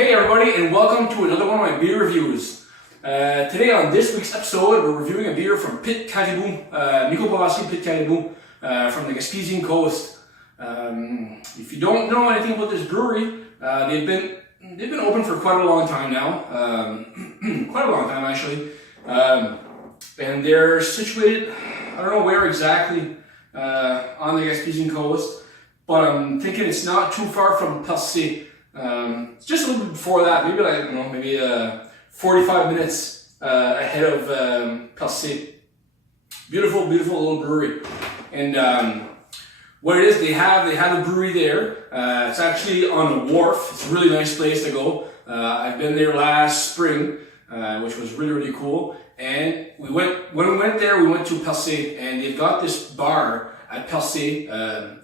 Hey everybody, and welcome to another one of my beer reviews. Today on this week's episode, we're reviewing a beer from Caribou, Microbrasserie Caribou, from the Gaspésian coast. If you don't know anything about this brewery, they've been open for quite a long time now, quite a long time actually, and they're situated, I don't know where exactly on the Gaspésian coast, but I'm thinking it's not too far from Percé. Just a little bit before that, maybe like, I don't know, maybe 45 minutes ahead of Percé. Beautiful, beautiful little brewery. And what it is, they have a brewery there. It's actually on the wharf. It's a really nice place to go. I've been there last spring, which was really, really cool. And when we went there, we went to Percé, and they've got this bar at Percé,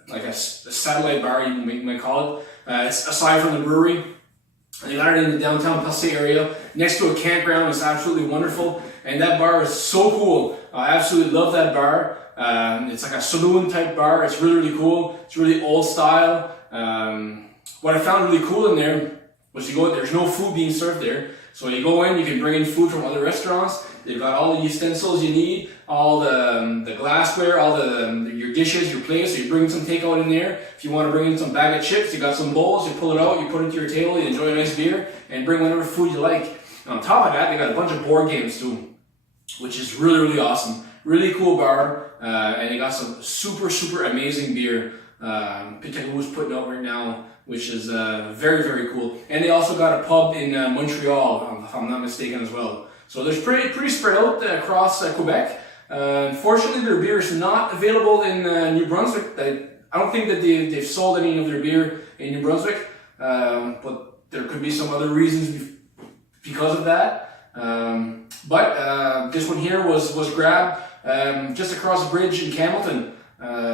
like a satellite bar, you might call it. It's aside from the brewery. And they got it in the downtown Percé area, next to a campground. It's absolutely wonderful. And that bar is so cool. I absolutely love that bar. It's like a saloon type bar. It's really, really cool. It's really old style. What I found really cool in there was there's no food being served there. So you go in, you can bring in food from other restaurants. They've got all the utensils you need, all the glassware, all your dishes, your plates. So you bring some takeout in there. If you want to bring in some bag of chips, you got some bowls, you pull it out, you put it to your table, you enjoy a nice beer, and bring whatever food you like. And on top of that, they got a bunch of board games too, which is really, really awesome. Really cool bar, and they got some super, super amazing beer. Caribou's putting out right now, which is very, very cool. And they also got a pub in Montreal, if I'm not mistaken, as well. So there's pretty spread out across Quebec. Unfortunately, their beer is not available in New Brunswick. I don't think that they've sold any of their beer in New Brunswick, but there could be some other reasons because of that. But this one here was grabbed just across the bridge in Campbellton.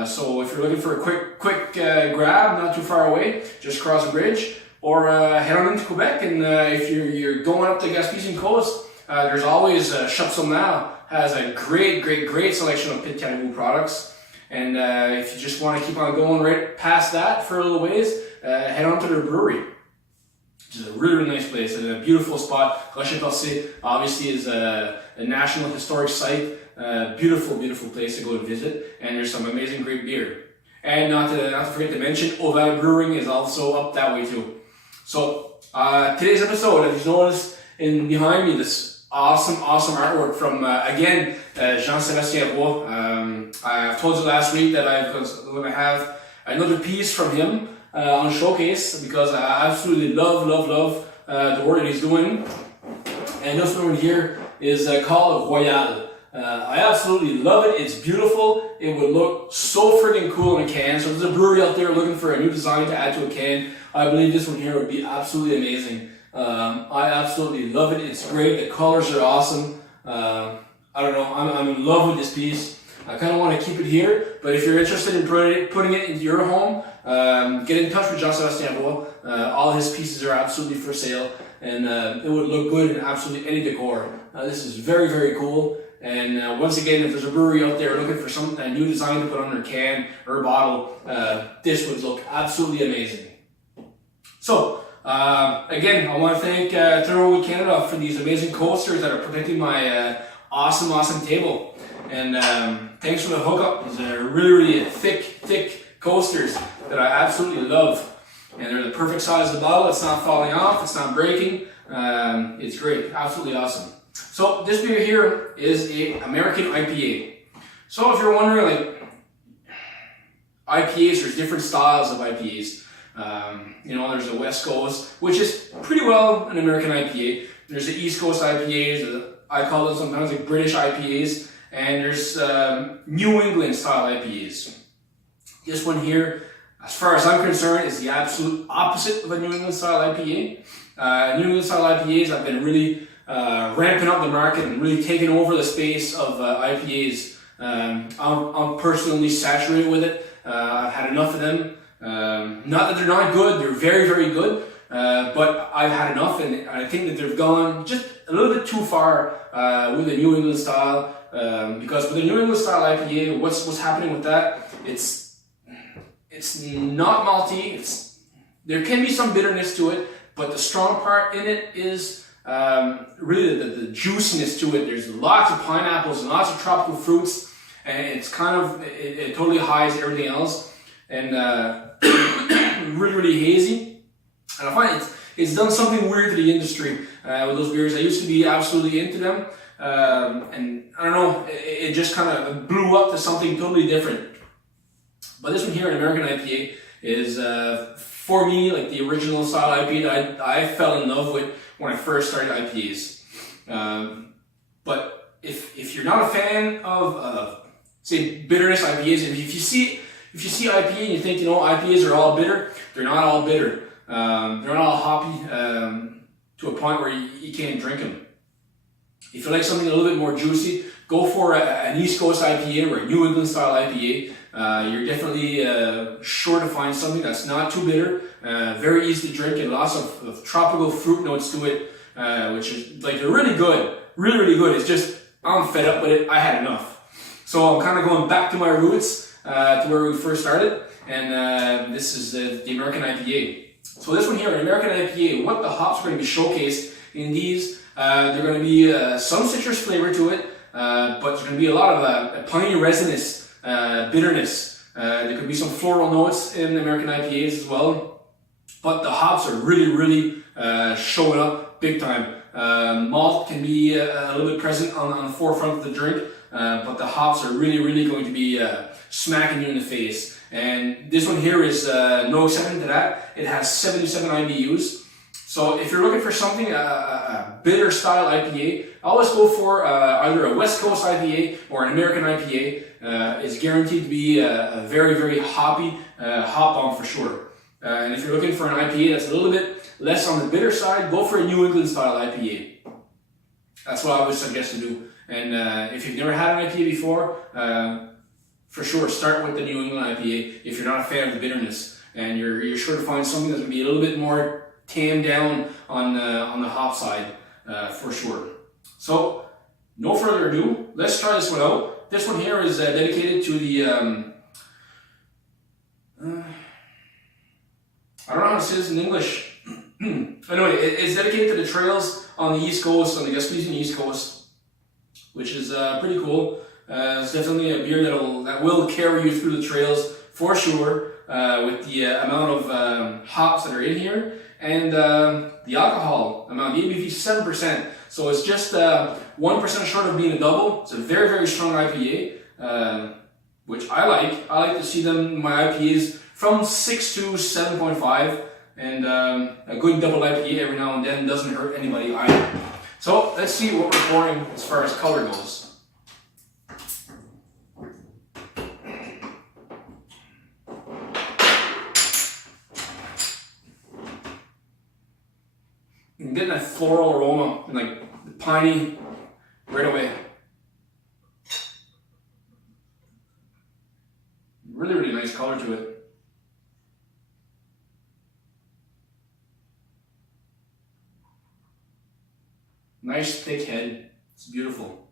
So if you're looking for a quick grab, not too far away, just cross the bridge, or head on into Quebec. And if you're going up the Gaspésian coast, there's always Shop Somnal has a great selection of Caribou products. And if you just want to keep on going right past that for a little ways, head on to their brewery, which is a really, really nice place and a beautiful spot. Rocher-Percé obviously is a national historic site. Beautiful, beautiful place to go and visit, and there's some amazing great beer. And not to forget to mention, Royale Brewing is also up that way too. So today's episode, as you noticed behind me, this awesome artwork from again Jean-Sébastien Roy. I've told you last week that I'm going to have another piece from him on showcase, because I absolutely love the work that he's doing. And this one here is called Royale. I absolutely love it. It's beautiful. It would look so friggin' cool in a can. So if there's a brewery out there looking for a new design to add to a can, I believe this one here would be absolutely amazing. I absolutely love it. It's great. The colors are awesome. I don't know. I'm in love with this piece. I kind of want to keep it here, but if you're interested in putting it into your home, get in touch with Jean-Sébastien Roy. All his pieces are absolutely for sale, and it would look good in absolutely any decor. This is very, very cool. And once again, if there's a brewery out there looking for a new design to put on their can or bottle, this would look absolutely amazing. So, again, I want to thank Thoroughwood Canada for these amazing coasters that are protecting my awesome table. And thanks for the hookup. These are really thick coasters that I absolutely love. And they're the perfect size of the bottle. It's not falling off. It's not breaking. It's great. Absolutely awesome. So this beer here is a American IPA. So if you're wondering, like, IPAs, there's different styles of IPAs. There's the West Coast, which is pretty well an American IPA. There's the East Coast IPAs, I call them sometimes like British IPAs, and there's New England style IPAs. This one here, as far as I'm concerned, is the absolute opposite of a New England style IPA. New England style IPAs have been really ramping up the market and really taking over the space of IPAs. I'm personally saturated with it. I've had enough of them. Not that they're not good, they're very, very good, but I've had enough, and I think that they've gone just a little bit too far with the New England style, because with the New England style IPA, what's happening with that, it's not malty, there can be some bitterness to it, but the strong part in it is really the juiciness to it. There's lots of pineapples and lots of tropical fruits, and it's kind of, it totally hides everything else, and really, really hazy. And I find it's done something weird to the industry with those beers. I used to be absolutely into them, and I don't know, it just kind of blew up to something totally different. But this one here, an American IPA, is for me like the original style IPA that I fell in love with when I first started IPAs. But if you're not a fan of say bitterness IPAs, if you see IPA and you think, you know, IPAs are all bitter, they're not all bitter. They're not all hoppy to a point where you can't drink them. If you like something a little bit more juicy, go for an East Coast IPA or a New England style IPA. You're definitely sure to find something that's not too bitter, very easy to drink, and lots of tropical fruit notes to it, which is like, they're really good, really, really good. It's just, I'm fed up with it. I had enough. So I'm kind of going back to my roots, to where we first started, and this is the American IPA. So this one here, an American IPA, what the hops are going to be showcased in these, they're going to be some citrus flavor to it, but there's going to be a lot of piney resinous bitterness. There could be some floral notes in American IPAs as well, but the hops are really, really showing up big time. Malt can be a little bit present on the forefront of the drink, but the hops are really, really going to be smacking you in the face. And this one here is no exception to that. It has 77 IBUs. So if you're looking for something, a bitter style IPA, I always go for either a West Coast IPA or an American IPA. It's guaranteed to be a very, very hoppy hop bomb for sure. And if you're looking for an IPA that's a little bit less on the bitter side, go for a New England style IPA. That's what I would suggest to do. And if you've never had an IPA before, for sure start with the New England IPA if you're not a fan of the bitterness. And you're sure to find something that's going to be a little bit more tamed down on the hop side, for sure. So, no further ado, let's try this one out. This one here is dedicated to the, I don't know how to say this in English. Anyway, it's dedicated to the trails on the East Coast, on the Gaspésian East Coast, which is pretty cool. It's definitely a beer that will carry you through the trails for sure, with the amount of hops that are in here. And the alcohol amount, the ABV 7%. So it's just 1% short of being a double. It's a very, very strong IPA, which I like. I like to see them, my IPAs, from 6 to 7.5. And a good double IPA every now and then doesn't hurt anybody either. So let's see what we're pouring as far as color goes. I'm getting that floral aroma and like the piney right away. Really, really nice color to it. Nice thick head. It's beautiful.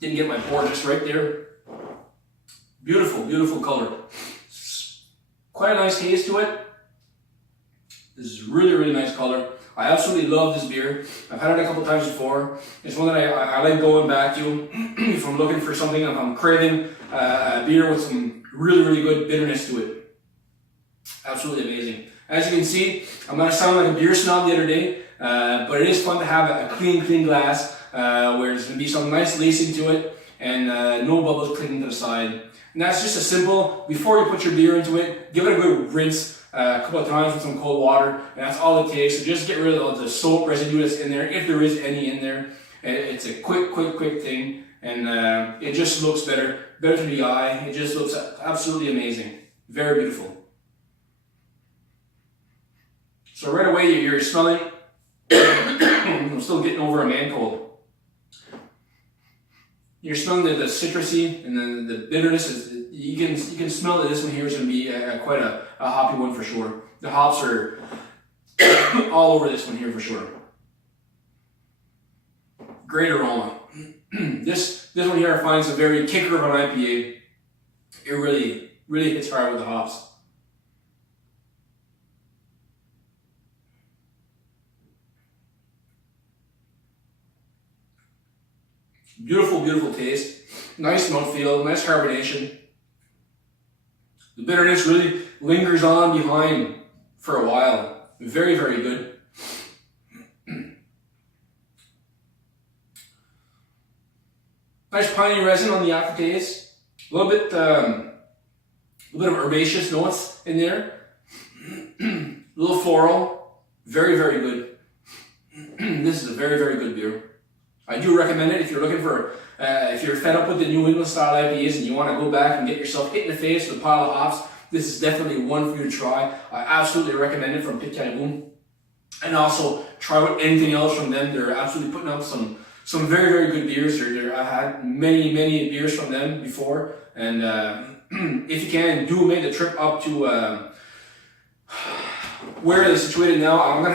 Didn't get my pour just right there. Beautiful, beautiful color. Quite a nice taste to it. This is really, really nice color. I absolutely love this beer. I've had it a couple times before. It's one that I like going back to if I'm looking for something, if I'm craving a beer with some really, really good bitterness to it. Absolutely amazing. As you can see, I'm going to sound like a beer snob the other day, but it is fun to have a clean glass where there's going to be some nice lacing to it and no bubbles clinging to the side. And that's just a simple, before you put your beer into it, give it a good rinse a couple of times with some cold water, and that's all it takes. So just get rid of the soap residue that's in there, if there is any in there. It's a quick thing, and it just looks better to the eye. It just looks absolutely amazing. Very beautiful. So right away you're smelling, I'm still getting over a man cold. You're smelling the citrusy and the bitterness. You can smell that this one here is going to be quite a hoppy one for sure. The hops are all over this one here for sure. Great aroma. This one here I find is a very kicker of an IPA. It really hits hard with the hops. Beautiful, beautiful taste. Nice mouthfeel, nice carbonation. The bitterness really lingers on behind for a while. Very, very good. Nice piney resin on the aftertaste. A little bit of herbaceous notes in there. A little floral. Very, very good. This is a very, very good beer. I do recommend it if you're looking for, if you're fed up with the New England style IPAs and you want to go back and get yourself hit in the face with a pile of hops, this is definitely one for you to try. I absolutely recommend it from Pit Caribou. And also try out anything else from them. They're absolutely putting out some very, very good beers. I've had many, many beers from them before. And if you can, do make the trip up to where they're situated now. I don't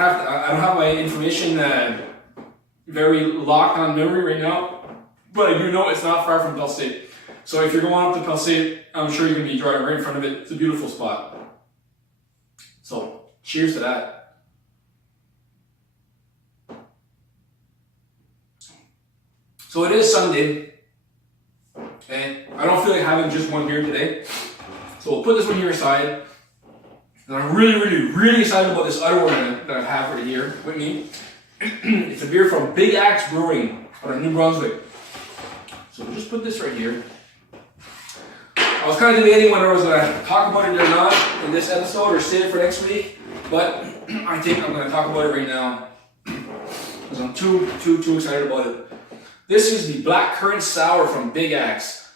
have my information very locked on memory right now, but I do know it's not far from Pell State. So if you're going up to Pell State, I'm sure you're going to be driving right in front of it. It's a beautiful spot. So cheers to that. So it is Sunday, and I don't feel like having just one beer today. So we'll put this one here aside. And I'm really, really, really excited about this other one that I have right here with me. It's a beer from Big Axe Brewery out of New Brunswick. So we'll just put this right here. I was kind of debating whether I was going to talk about it or not in this episode or save it for next week, but I think I'm going to talk about it right now because I'm too excited about it. This is the Blackcurrant Sour from Big Axe.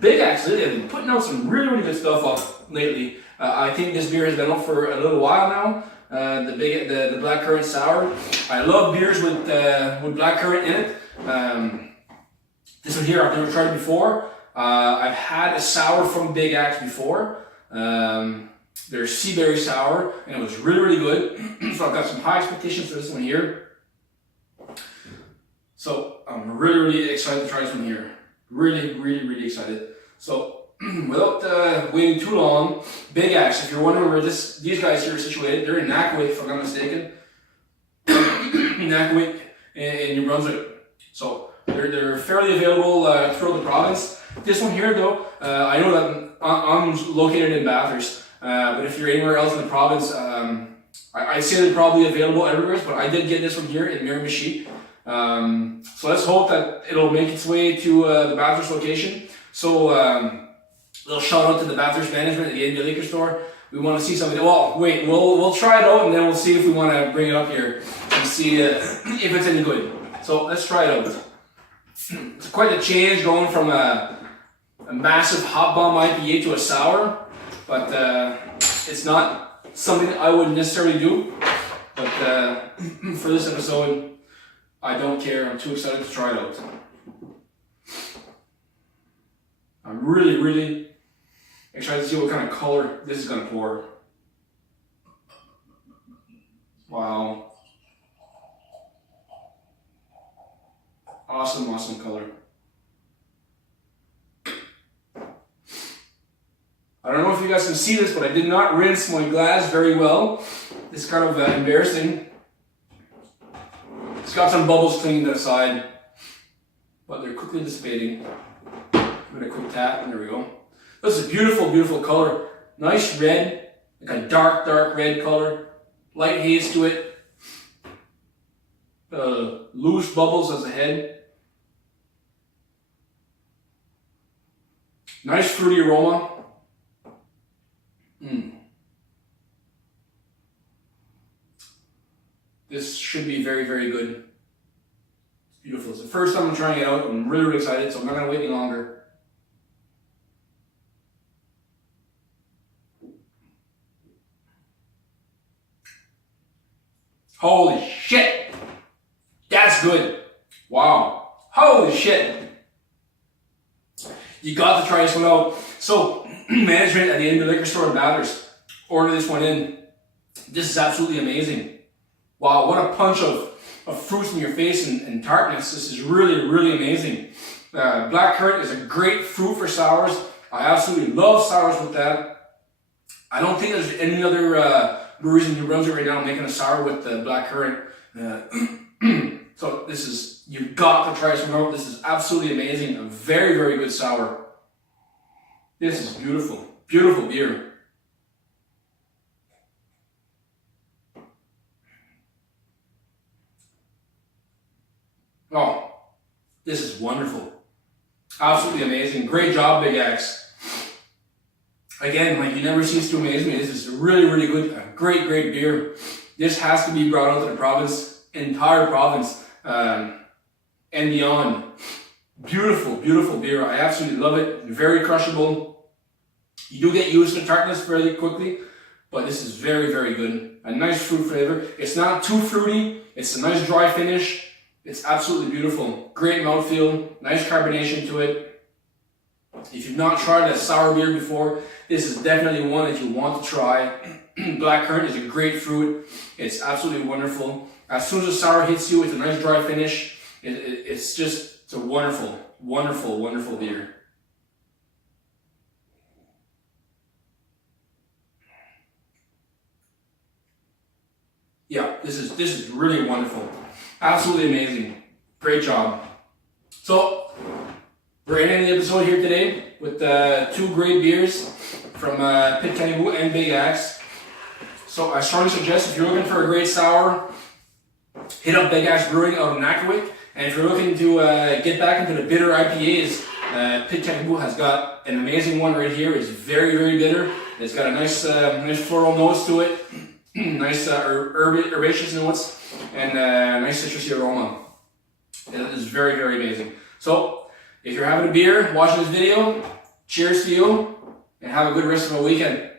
Big Axe, they've been putting out some really, really good stuff up lately. I think this beer has been out for a little while now. The Blackcurrant Sour. I love beers with blackcurrant in it. This one here, I've never tried it before. I've had a sour from Big Axe before. Their sea berry sour, and it was really, really good. So I've got some high expectations for this one here. So I'm really, really excited to try this one here. Really, really, really excited. So without waiting too long, Big Axe, if you're wondering where these guys here are situated, they're in Nakwik, if I'm not mistaken. Nakwik in New Brunswick. So they're fairly available throughout the province. This one here though, I know that I'm located in Bathurst, but if you're anywhere else in the province, I'd say they're probably available everywhere, but I did get this one here in Miramichi. So let's hope that it'll make its way to the Bathurst location. So little shout out to the Bathurst management at the NB Liquor Store. We want to see something. Well, wait, we'll try it out and then we'll see if we want to bring it up here and see if it's any good. So let's try it out. It's quite a change going from a massive hop bomb IPA to a sour, but it's not something I would necessarily do. But for this episode, I don't care. I'm too excited to try it out. I'm really, really excited to see what kind of color this is going to pour. Wow. Awesome, awesome color. I don't know if you guys can see this, but I did not rinse my glass very well. It's kind of embarrassing. It's got some bubbles clinging to the side, but they're quickly dissipating. Give it a quick tap, and there we go. This is a beautiful, beautiful color. Nice red, like a dark, dark red color. Light haze to it. Loose bubbles as a head. Nice fruity aroma. This should be very, very good. It's beautiful. It's the first time I'm trying it out. I'm really, really excited, so I'm not going to wait any longer. Holy shit! That's good. Wow. Holy shit. You got to try this one out. So, management at the NB Liquor Store in Bathurst, order this one in. This is absolutely amazing. Wow, what a punch of fruits in your face and tartness. This is really, really amazing. Blackcurrant is a great fruit for sours. I absolutely love sours with that. I don't think there's any other breweries in New Brunswick right now making a sour with blackcurrant. So this is, you've got to try some more. This is absolutely amazing. A very, very good sour. This is beautiful. Beautiful beer. Oh, this is wonderful. Absolutely amazing. Great job, Big Axe. Again, like, you never cease to amaze me. This is really, really good. A great, great beer. This has to be brought out to the province, entire province, and beyond. Beautiful, beautiful beer. I absolutely love it. Very crushable. You do get used to tartness fairly quickly, but this is very, very good. A nice fruit flavor. It's not too fruity. It's a nice dry finish. It's absolutely beautiful. Great mouthfeel, nice carbonation to it. If you've not tried a sour beer before, this is definitely one that you want to try. Blackcurrant is a great fruit. It's absolutely wonderful. As soon as the sour hits you, it's a nice dry finish. It's a wonderful, wonderful, wonderful beer. Yeah, this is really wonderful. Absolutely amazing. Great job. So, we're ending the episode here today with two great beers from Pit Caribou and Big Axe. So I strongly suggest, if you're looking for a great sour, hit up Big Axe Brewery out of Nackwick. And if you're looking to get back into the bitter IPAs, Pit Caribou has got an amazing one right here. It's very, very bitter. It's got a nice, nice floral nose to it. Nice herbaceous notes and nice citrusy aroma. It is very, very amazing. So, if you're having a beer, watching this video, cheers to you, and have a good rest of the weekend.